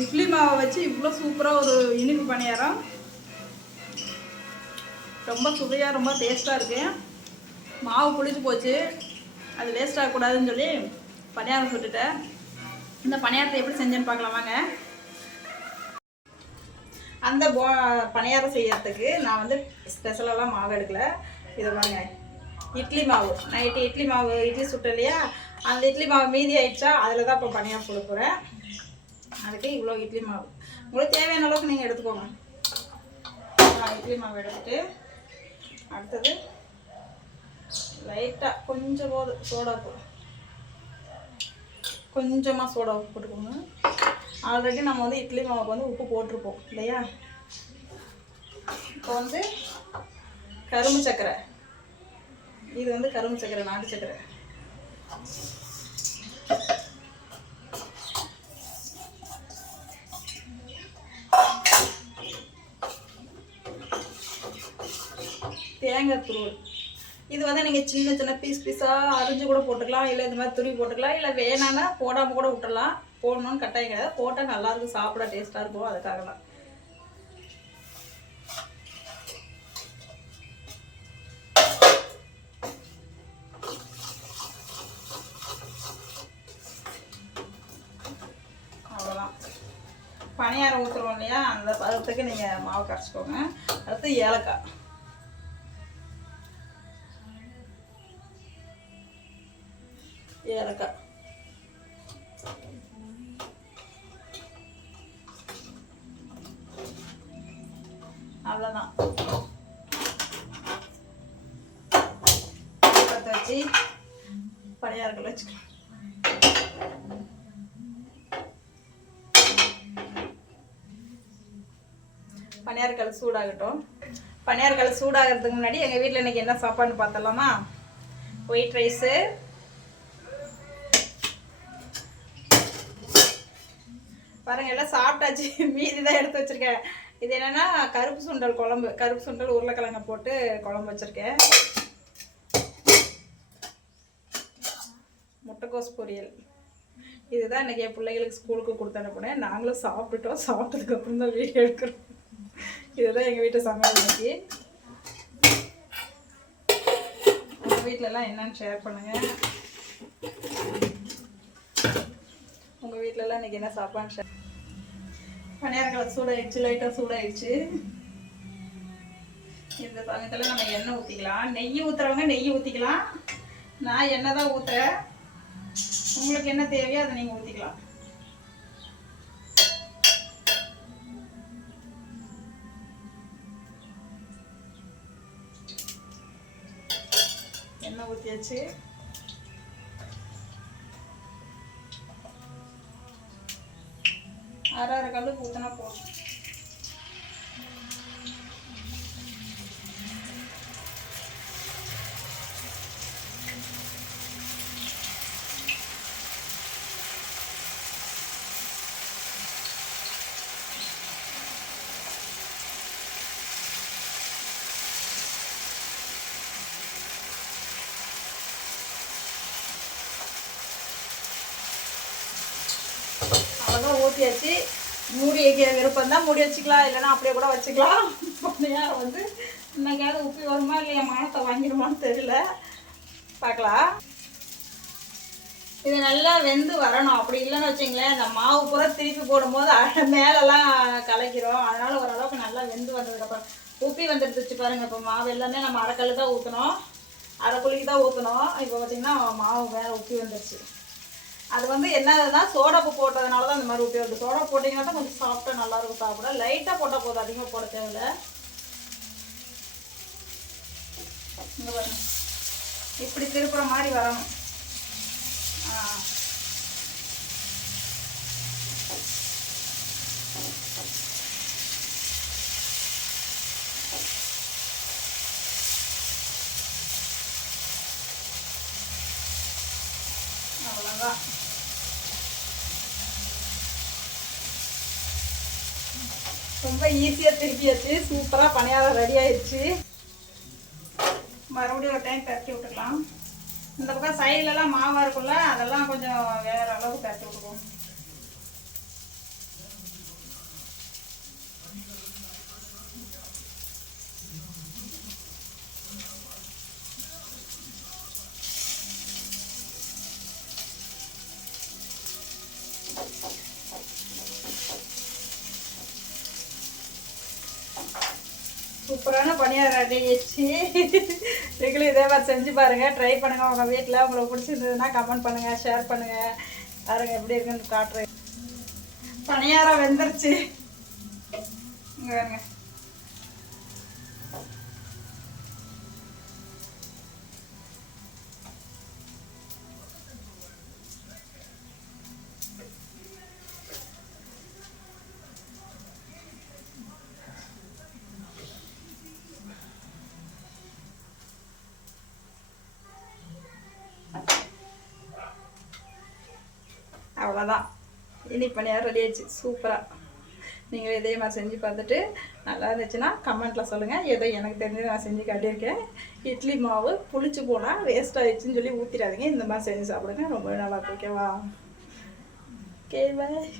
இட்லி மாவை வச்சு இவ்வளோ சூப்பராக ஒரு இனிப்பு பணியாரம் ரொம்ப சுவையாக ரொம்ப டேஸ்ட்டாக இருக்குது மாவு புளிச்சு போச்சு. அது வேஸ்ட் ஆகக்கூடாதுன்னு சொல்லி பணியாரம் சுட்டுட்டேன் இந்த பணியாரத்தை எப்படி செஞ்சேன்னு பார்க்கலாம் வாங்க. அந்த போ பணியாரம் செய்யறதுக்கு நான் வந்து ஸ்பெஷலாலாம் மாவு எடுக்கல. இதை வாங்க இட்லி மாவு. நைட்டு இட்லி மாவு இட்லி சுட்டு இல்லையா? அந்த இட்லி மாவு மீதி ஆயிடுச்சா? அதில் தான் இப்போ பணியாரம் கொடுக்குறேன் அதுக்கு இவ்வளோ இட்லி மாவு. உங்களுக்கு தேவையான அளவுக்கு நீங்கள் எடுத்துக்கோங்க. நான் இட்லி மாவு எடுத்துட்டு அடுத்தது லைட்டாக கொஞ்சம் போது சோடா உப்பு. கொஞ்சமாக சோடா உப்பு போட்டுக்கோங்க. ஆல்ரெடி நம்ம வந்து இட்லி மாவுக்கு வந்து உப்பு போட்டிருப்போம் இல்லையா? இப்போ வந்து கரும்பு சக்கரை. இது வந்து கரும்பு சக்கரை நாட்டு சக்கரை. தேங்காய் துருவல். இது வந்து நீங்கள் சின்ன சின்ன பீஸ் பீஸாக அரிஞ்சு கூட போட்டுக்கலாம். இல்லை இந்த மாதிரி துருவி போட்டுக்கலாம். இல்லை வேணான்னா போடாமல் கூட விட்டுடலாம் போடணும்னு கட்டாயம் கிடையாது. போட்டால் நல்லா இருக்கும். சாப்பிட டேஸ்ட்டாக இருக்கும். அதுக்காக தான் பணியாரம் ஊற்றுறோம் இல்லையா? அந்த பதத்துக்கு நீங்கள் மாவு கரைச்சிக்கோங்க. அடுத்து ஏலக்காய். ஏலக்காய் அவ்வளோதான் பற்ற வச்சு பணியாரங்கள் வச்சுக்கலாம். பணியார்கள் சூடாகட்டும். பணியார்கள் சூடாகிறதுக்கு முன்னாடி எங்கள் வீட்டில் இன்னைக்கு என்ன சாப்பாடுன்னு பார்த்தலாமா ஒயிட் ரைஸு பாருங்க எல்லாம் சாப்பிட்டாச்சு. மீதி தான் எடுத்து வச்சிருக்கேன். இது என்னென்னா கருப்பு சுண்டல் குழம்பு. கருப்பு சுண்டல் உருளைக்கிழங்க போட்டு குழம்பு வச்சுருக்கேன். முட்டைக்கோஸ் பொரியல். இதுதான் இன்றைக்கி என் பிள்ளைகளுக்கு ஸ்கூலுக்கு கொடுத்து அனுப்புனேன். நாங்களும் சாப்பிட்டுட்டோம். சாப்பிட்டதுக்கு அப்புறம் தான் வீடியோ எடுக்கிறோம். இதுதான் எங்கள் வீட்டு சமையல் இன்னைக்கு. உங்கள் வீட்டிலலாம் என்னன்னு ஷேர் பண்ணுங்கள் உங்கள் வீட்டிலலாம் இன்னைக்கு என்ன சாப்பாடு பணியாரங்களை சூடாயிடுச்சு லைட்டாக சூடாயிடுச்சு. இந்த சமயத்தில் நம்ம எண்ணெய் ஊற்றிக்கலாம் நெய் ஊற்றுறவங்க நெய் ஊற்றிக்கலாம் நான் எண்ணெய் தான் ஊற்றுறேன் உங்களுக்கு என்ன தேவையோ அதை நீங்கள் ஊற்றிக்கலாம் எண்ணெய் ஊற்றியாச்சு அரை அரை கல் ஊற்றினா போதும் மூடி வைக்க விருப்பம் தான் மூடி வச்சுக்கலாம். இல்லைன்னா அப்படியே கூட வச்சுக்கலாம். பணியாரம் வந்து இன்னைக்காவது உப்பி வருமா இல்லையா? மானத்தை வாங்கிடுமான்னு தெரியல. பார்க்கலாம். இது நல்லா வெந்து வரணும். அப்படி இல்லைன்னு வச்சிங்களேன் இந்த மாவு பூரா திருப்பி போடும்போது மேலெல்லாம் கலக்கிறோம். அதனால ஓரளவுக்கு நல்லா வெந்து வந்ததுக்கப்புறம் உப்பி வந்துடுச்சு பாருங்கள் இப்போ மாவு எல்லாமே நம்ம அரைக்கல்லு தான் ஊற்றணும் அரை குழிக்கு தான் ஊற்றணும் இப்போ பார்த்திங்கன்னா மாவு வேறு உப்பி வந்துடுச்சு அது வந்து என்னதுன்னா சோடாப்பு போட்டதுனால தான் இந்த மாதிரி உப்பி வருது சோடா போட்டிங்கன்னா தான் கொஞ்சம் சாஃப்டாக நல்லா இருக்கும் சாப்பிட. லைட்டாக போட்டால் போதும் அதிகமாக போட தேவையில்ல. இப்படி திருப்புற மாதிரி வரணும். ஆ. அவ்வளோதான் ரொம்ப ஈஸியாக திருப்பியாச்சு. சூப்பராக பணியாரம் ரெடி ஆயிடுச்சு. மறுபடியும் ஒரு டைம் பரட்டி விட்டுக்கலாம். இந்த பக்கம் சைடிலலாம் மாவாக இருக்கும்ல அதெல்லாம் கொஞ்சம் வேற அளவுக்கு பரட்டி விட்டுக்குவோம். சூப்பரான பணியாரம் ரெடி ஆயிடுச்சு நீங்களும் இதே மாதிரி செஞ்சு பாருங்கள் ட்ரை பண்ணுங்கள் உங்கள் வீட்டில் உங்களுக்கு பிடிச்சிருந்ததுன்னா கமெண்ட் பண்ணுங்கள் ஷேர் பண்ணுங்கள் பாருங்கள் எப்படி இருக்குன்னு காட்டுறேன். பணியாரம் வெந்துருச்சு. இங்க அவ்வளோதான் இனி பணியாக ரெடி ஆயிடுச்சு. சூப்பராக நீங்கள் இதே மாதிரி செஞ்சு பார்த்துட்டு நல்லா இருந்துச்சுன்னா கமெண்ட்டில் சொல்லுங்கள் ஏதோ எனக்கு தெரிஞ்சு நான் செஞ்சு காட்டியிருக்கேன். இட்லி மாவு புளிச்சு போனால் வேஸ்ட் ஆயிடுச்சுன்னு சொல்லி ஊற்றிடாதீங்க இந்த மாதிரி செஞ்சு சாப்பிடுங்க. ரொம்ப நல்லா ஓகேவா ஓகே பாய்